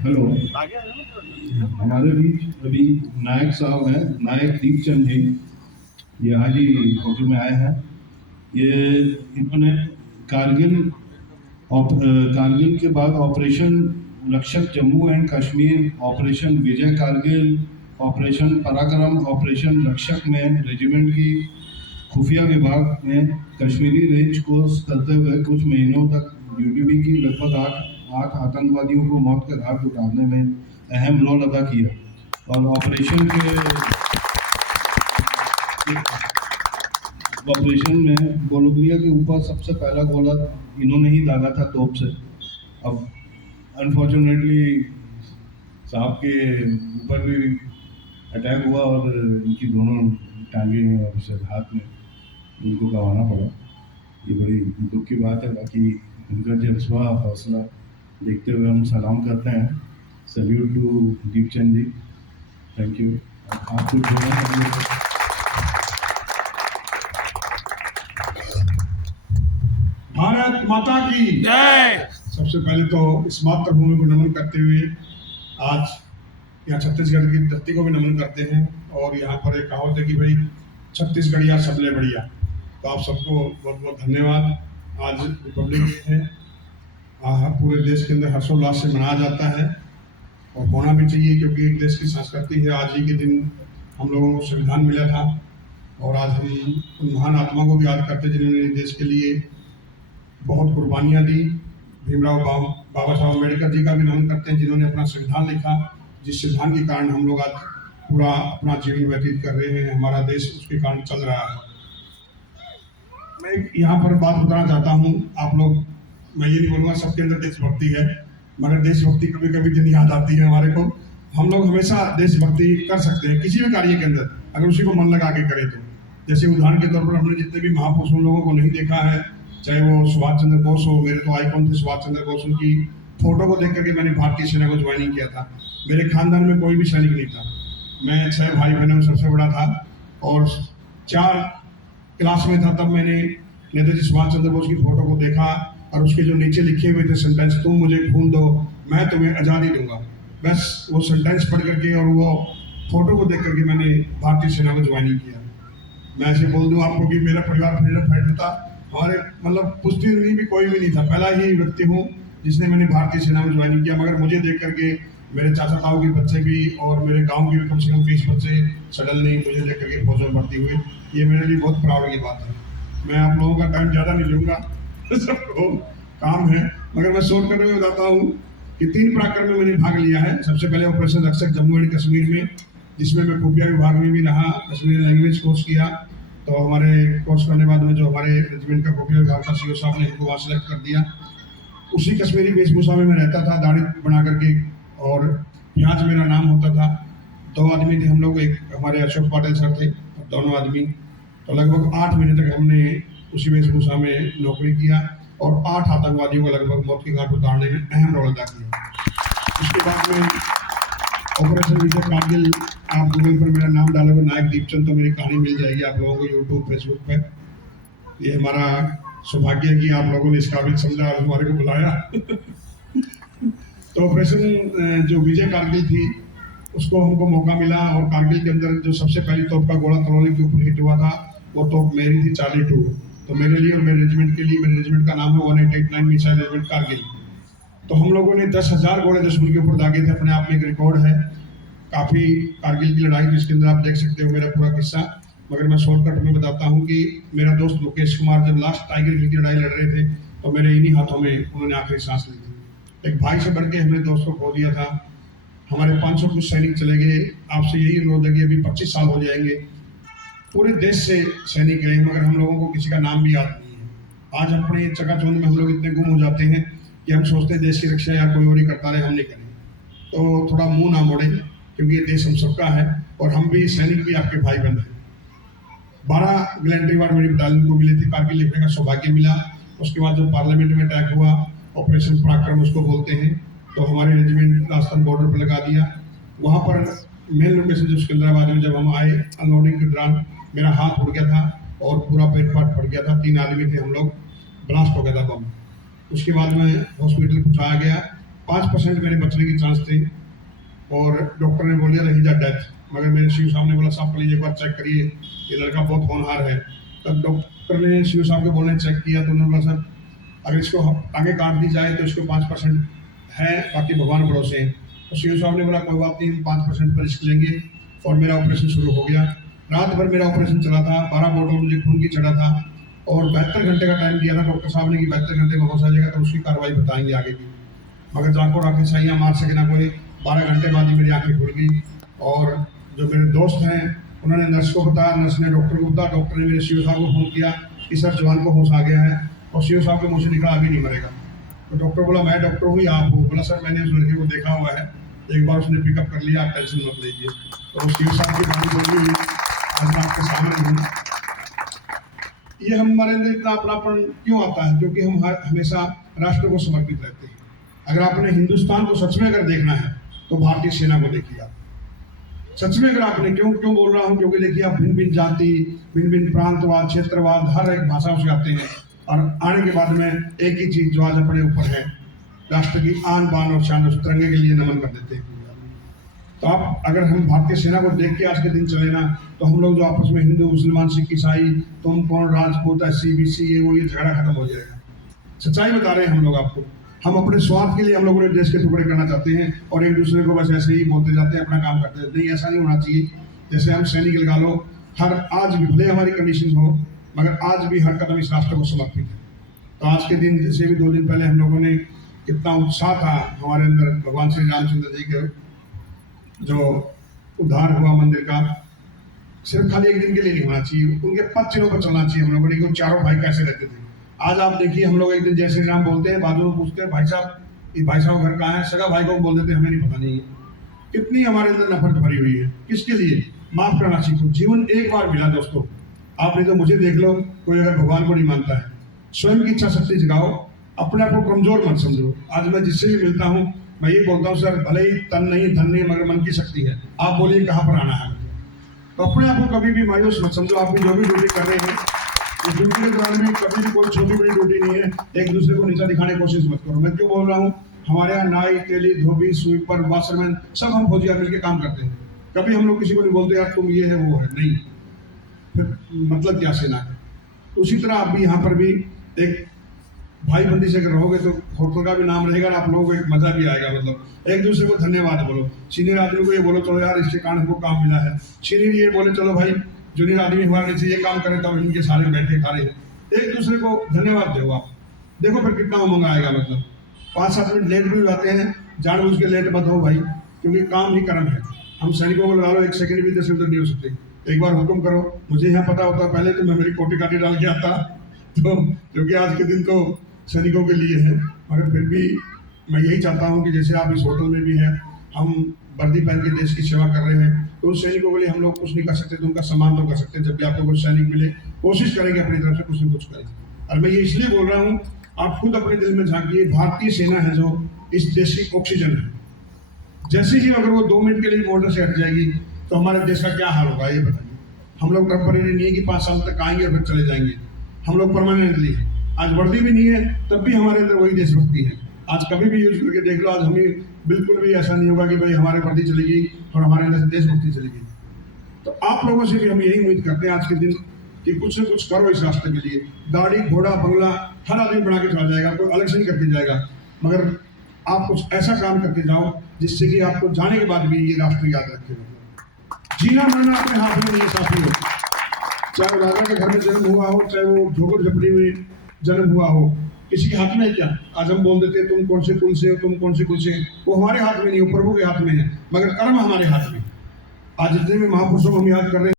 Hello. हमारे बीच अभी नायक साहब हैं, नायक दीपचंद जी। ये आज ही होटल में आए हैं। ये इन्होंने कारगिल कारगिल के बाद ऑपरेशन रक्षक Jammu and Kashmir, operation Vijay Kargil, operation पराक्रम, ऑपरेशन रक्षक में रेजिमेंट की खुफिया विभाग में कश्मीरी रेंज को करते हुए कुछ महीनों तक ड्यूटी भी की। लगभग आठ आठ आतंकवादियों को मौत के घाट उतारने में अहम रोल अदा किया। और ऑपरेशन में गोलोबिया के ऊपर सबसे पहला गोला इन्होंने ही दागा था तोप से। अब अनफॉर्चुनेटली साहब के ऊपर भी अटैक हुआ और इनकी दोनों टांगे और सिर हाथ में इनको गंवाना पड़ा। ये बड़ी दुख की बात है। बाकी इनका जज्बा हौसला देखते हुए हम सलाम करते हैं। Salute to Deepchand ji, thank you. आप कुछ बोलना। भारत माता की जय। सबसे पहले तो इस मातृभूमि को नमन करते हुए आज यहाँ छत्तीसगढ़ की धरती को भी नमन करते हैं। और यहाँ पर एक कहावत है कि भाई छत्तीसगढ़िया सबले बढ़िया। तो आप सबको बहुत बहुत धन्यवाद। आज रिपब्लिक डे है, पूरे देश के अंदर हर्षोल्लास से मनाया जाता है और होना भी चाहिए, क्योंकि एक देश की संस्कृति है। आज ही के दिन हम लोगों को संविधान मिला था और आज हम उन महान आत्मा को भी याद करते हैं जिन्होंने देश के लिए बहुत कुर्बानियाँ दी। भीमराव बाबा साहब अम्बेडकर जी का भी नमन करते हैं जिन्होंने अपना संविधान लिखा, जिस संविधान के कारण हम लोग आज पूरा अपना जीवन व्यतीत कर रहे हैं। हमारा देश उसके कारण चल रहा है। मैं यहाँ पर बात बताना चाहता हूँ। आप लोग, मैं ये नहीं बोलूँगा सबके अंदर देशभक्ति है, मगर देशभक्ति कभी कभी दिन याद आती है हमारे को। हम लोग हमेशा देशभक्ति कर सकते हैं किसी भी कार्य के अंदर, अगर उसी को मन लगा के करें तो। जैसे उदाहरण के तौर पर हमने जितने भी महापुरुषों लोगों को नहीं देखा है, चाहे वो सुभाष चंद्र बोस हो, मेरे तो आइकॉन थे सुभाष चंद्र बोस। उनकी फोटो को देख करके मैंने भारतीय सेना को ज्वाइनिंग किया था। मेरे खानदान में कोई भी सैनिक नहीं था। मैं 6 भाई बहनों में सबसे बड़ा था और 4 क्लास में था तब मैंने नेताजी सुभाष चंद्र बोस की फोटो को देखा और उसके जो नीचे लिखे हुए थे सेंटेंस, तुम मुझे खून दो मैं तुम्हें आज़ादी दूंगा, बस वो सेंटेंस पढ़ करके और वो फोटो को देख करके मैंने भारतीय सेना को ज्वाइनिंग किया। मैं ऐसे बोल दूं आपको कि मेरा परिवार फ्रीडम फाइटर था। हमारे मतलब पुश्ती नहीं भी कोई भी नहीं था, पहला ही व्यक्ति हूँ जिसने मैंने भारतीय सेना में ज्वाइनिंग किया। मगर मुझे देख करके मेरे चाचा ताऊ के बच्चे भी और मेरे गांव के भी कम से कम 20 बच्चे सडनली मुझे देख करके फौज में भर्ती हुए। ये मेरे लिए बहुत प्राउड की बात है। मैं आप लोगों का टाइम ज़्यादा नहीं लूँगा, सबको काम है, मगर मैं शॉर्टकट में बताता हूँ कि 3 पराक्रम में मैंने भाग लिया है। सबसे पहले ऑपरेशन रक्षक जम्मू एंड कश्मीर में, जिसमें मैं खुफिया विभाग में भी रहा, कश्मीरी लैंग्वेज कोर्स किया। तो हमारे कोर्स करने बाद में जो हमारे रेजिमेंट का खुफिया विभाग का सीओ साहब ने हमको वहाँ सेलेक्ट कर दिया। उसी कश्मीरी वेशभूषा में मैं रहता था, दाढ़ी बना करके, और प्याज मेरा नाम होता था। 2 आदमी थे हम लोग, एक हमारे अशोक पाटिल सर थे, दोनों आदमी। तो लगभग 8 महीने तक हमने उसी वेशभूषा में नौकरी किया और 8 आतंकवादियों को लगभग मौत के घाट उतारने में अहम रोल अदा किया। उसके बाद में ऑपरेशन विजय कारगिल, आप गूगल पर मेरा नाम डालोगे नायक दीपचंद तो मेरी कहानी मिल जाएगी आप लोगों को यूट्यूब फेसबुक पे। ये हमारा सौभाग्य है कि आप लोगों ने इस काबिल समझा और हमारे को बुलाया। तो ऑपरेशन जो विजय कारगिल थी उसको हमको मौका मिला और कारगिल के अंदर जो सबसे पहली तोप का गोला कॉलोनी के ऊपर हिट हुआ था वो तोप मेरी थी, चार्ली 2। तो मेरे लिए और मेरे रेजिमेंट के लिए, मेरे रेजिमेंट का नाम है 1889 मिसाइल रेजिमेंट कारगिल। तो हम लोगों ने 10,000 गोले दुश्मन के ऊपर दागे थे, अपने आप में एक रिकॉर्ड है। काफ़ी कारगिल की लड़ाई जिसके अंदर आप देख सकते हो मेरा पूरा किस्सा, मगर मैं शॉर्टकट में बताता हूँ कि मेरा दोस्त मुकेश कुमार जब लास्ट टाइगर हिल की लड़ाई लड़ रहे थे तो मेरे इन्हीं हाथों में उन्होंने आखिरी सांस ली थी। एक भाई से बढ़ के हमने दोस्त को खो दिया था। हमारे 500 कुछ सैनिक चले गए। आपसे यही अनुरोध है कि अभी 25 साल हो जाएंगे, पूरे देश से सैनिक गए, मगर हम लोगों को किसी का नाम भी याद नहीं है। आज अपने चकाचौंध में हम लोग इतने गुम हो जाते हैं कि हम सोचते हैं देश की रक्षा या कोई और ही करता रहे, हम नहीं करें। तो थोड़ा मुंह ना मोड़े, क्योंकि ये देश हम सबका है और हम भी सैनिक भी आपके भाई बहन हैं। 12 गैलेंट्री वार्ड मेरी बटालियन को मिले थे, कारगिल लिखने का सौभाग्य मिला। उसके बाद जब पार्लियामेंट में अटैक हुआ, ऑपरेशन पराक्रम उसको बोलते हैं, तो हमारे रेजिमेंट राजस्थान बॉर्डर पर लगा दिया। वहाँ पर मेन लोकेशन जो सिकंदराबाद में जब हम आए, अनलोडिंग के दौरान मेरा हाथ उड़ गया था और पूरा पेट पाट फट गया था। 3 आदमी थे हम लोग, ब्लास्ट हो गया था बम। उसके बाद में हॉस्पिटल पहुँचाया गया 5% मेरे बचने की चांस थे और डॉक्टर ने बोल दिया रही जा डेथ। मगर मेरे शिव साहब ने बोला साहब प्लीज एक बार चेक करिए, ये लड़का बहुत होनहार है। तब डॉक्टर ने शिव साहब के बोलने चेक किया तो उन्होंने बोला सर अगर इसको आगे काट दी जाए तो इसको 5% है, बाकी भगवान भरोसे हैं। तो शिव साहब ने बोला कोई बात नहीं, 5% पर रिस्क लेंगे और मेरा ऑपरेशन शुरू हो गया। रात भर मेरा ऑपरेशन चला था, 12 बोतल मुझे खून की चढ़ा था और 72 घंटे का टाइम दिया था डॉक्टर साहब ने कि 72 घंटे में होश आ जाएगा तो उसकी कार्रवाई बताएंगे आगे की। मगर जाको राके सैया मार सके ना कोई, 12 घंटे बाद ही मेरी आंखें खुल गई। और जो मेरे दोस्त हैं उन्होंने नर्स को बताया, नर्स ने डॉक्टर को बताया, डॉक्टर ने मेरे शिव साहब को फोन किया कि सर जवान को होश आ गया है और शिव साहब के मुँह से निकला अभी नहीं मरेगा। तो डॉक्टर बोला मैं डॉक्टर हूँ या आप हो? बोला सर मैंने उस लड़के को देखा हुआ है, एक बार उसने पिकअप कर लिया, आप टेंशन मत लीजिए। तो शिव साहब की बात बोली आज मैं आपके सामने हूँ। ये हमारे अंदर इतना अपनापन क्यों आता है? क्योंकि हम हमेशा राष्ट्र को समर्पित रहते हैं। अगर आपने हिंदुस्तान को सच में अगर देखना है तो भारतीय सेना को देखिए आप। सच में अगर आपने क्यों बोल रहा हूँ, क्योंकि देखिए आप भिन्न भिन्न जाति, भिन्न भिन्न प्रांतवाद, क्षेत्रवाद, हर एक भाषा से आते हैं और आने के बाद में एक ही चीज जो आज अपने ऊपर है, राष्ट्र की आन बान और शान, उस तिरंगे के लिए नमन कर देते हैं। तो आप अगर हम भारतीय सेना को देख के आज के दिन चले ना तो हम लोग जो आपस में हिंदू मुसलमान सिख ईसाई, तुम कौन, राजपूत, SC BC, ये झगड़ा खत्म हो जाएगा। सच्चाई बता रहे हैं हम लोग आपको। हम अपने स्वार्थ के लिए हम लोगों ने देश के टुकड़े करना चाहते हैं और एक दूसरे को बस ऐसे ही बोलते जाते हैं, अपना काम करते हैं। नहीं, ऐसा नहीं होना चाहिए। जैसे हम सैनिक लगा लो, हर आज भी भले हमारी कंडीशन हो मगर आज भी हर कदम इस राष्ट्र को समर्पित है। तो आज के दिन जैसे भी 2 दिन पहले हम लोगों ने कितना उत्साह था हमारे अंदर, भगवान श्री रामचंद्र जी के जो उद्धार हुआ मंदिर का, सिर्फ खाली एक दिन के लिए नहीं होना चाहिए, उनके 5 दिनों पर चलना चाहिए हम लोगों ने कि वो चारों भाई कैसे रहते थे। आज आप देखिए हम लोग एक दिन जय श्री राम बोलते हैं, बाजू में पूछते हैं भाई साहब ये भाई साहब घर कहाँ है, सगा भाई को बोल देते हैं हमें नहीं पता नहीं है। कितनी हमारे अंदर नफरत भरी हुई है। किसके लिए? माफ करना सीखो। जीवन एक बार मिला दोस्तों, आप नहीं तो मुझे देख लो, कोई अगर भगवान को नहीं मानता है, स्वयं की इच्छा शक्ति जगाओ, अपने आप को कमजोर मत समझो। आज मैं जिससे भी मिलता हूँ मैं ये बोलता हूँ सर भले ही तन नहीं धन नहीं मगर मन की शक्ति है, आप बोलिए कहाँ पर आना है। तो अपने आप को कभी भी मायूस मत समझो। आप भी जो भी ड्यूटी कर रहे हैं इस ड्यूटी के दौरान भी कभी भी कोई छोटी बड़ी ड्यूटी नहीं है, एक दूसरे को नीचा दिखाने की कोशिश मत करो। मैं क्यों बोल रहा हूँ, हमारे यहाँ नाई, तेली, धोबी, स्वीपर, वाशरमैन सब हम फौजिया मिलकर काम करते हैं। कभी हम लोग किसी को नहीं बोलते यार तुम ये है वो है, नहीं, फिर मतलब क्या सेना है। उसी तरह आप भी यहाँ पर भी एक भाई बंदी से अगर रहोगे तो होटल का भी नाम रहेगा और आप लोगों को एक मजा भी आएगा। मतलब एक दूसरे को धन्यवाद बोलो। सीनियर आदमी को ये बोलो चलो यार इसके कारण हमको काम मिला है, सीनियर ये बोले चलो भाई जूनियर आदमी हमारे नीचे ये काम करे तब इनके सारे बैठे खा रहे हैं। एक दूसरे को धन्यवाद दो आप, देखो फिर कितना उमंग आएगा। मतलब 5-7 मिनट लेट भी जाते हैं, जानबूझ के लेट मत हो भाई, क्योंकि काम ही कर्म है। हम सैनिकों को लगा लो 1 सेकंड भी 10 मिनट नहीं हो सकते। एक बार हुक्म करो, मुझे यहाँ पता होता पहले तो मैं मेरी कोटी काटी डाल के आता, तो क्योंकि आज के दिन तो सैनिकों के लिए है। मगर फिर भी मैं यही चाहता हूँ कि जैसे आप इस होटल में भी हैं, हम वर्दी पहन के देश की सेवा कर रहे हैं, तो उन सैनिकों के लिए हम लोग कुछ नहीं कर सकते तो उनका सम्मान तो कर सकते हैं। जब भी आपको कुछ सैनिक मिले कोशिश करेंगे अपनी तरफ से कुछ न कुछ करेंगे। और मैं ये इसलिए बोल रहा हूँ, आप खुद अपने दिल में झांकिए, भारतीय सेना है जो इस देश की ऑक्सीजन है। जैसे ही अगर वो 2 मिनट के लिए बॉर्डर से हट जाएगी तो हमारे देश का क्या हाल होगा ये बताइए। हम लोग टेम्परेरी नहीं है कि 5 साल तक आएंगे और फिर चले जाएंगे, हम लोग परमानेंटली। आज वर्दी भी नहीं है तब भी हमारे अंदर वही देशभक्ति है। आज कभी भी यूज करके देख लो, आज हमें बिल्कुल भी ऐसा नहीं होगा कि भाई हमारे वर्दी चलेगी और हमारे अंदर से देशभक्ति चलेगी। तो आप लोगों से भी हम यही उम्मीद करते हैं आज के दिन कि कुछ न कुछ करो इस राष्ट्र के लिए। गाड़ी घोड़ा बंगला हर आदमी बना के चला जाएगा, कोई अलग से नहीं करके जाएगा, मगर आप कुछ ऐसा काम करके जाओ जिससे कि आपको जाने के बाद भी ये राष्ट्र याद रखे। जीना मरना अपने हाथ में नहीं है साथियों। चाहे वो राजा के घर में जन्म हुआ हो, चाहे वो झोपड़ झपड़ी में जन्म हुआ हो, किसी के हाथ में है क्या? आज हम बोल देते हैं तुम कौन से कुल से हो, तुम कौन से कुल से, वो हमारे हाथ में नहीं, वो प्रभु के हाथ में है, मगर कर्म हमारे हाथ में। आज जितने भी महापुरुषों को हम याद कर रहे हैं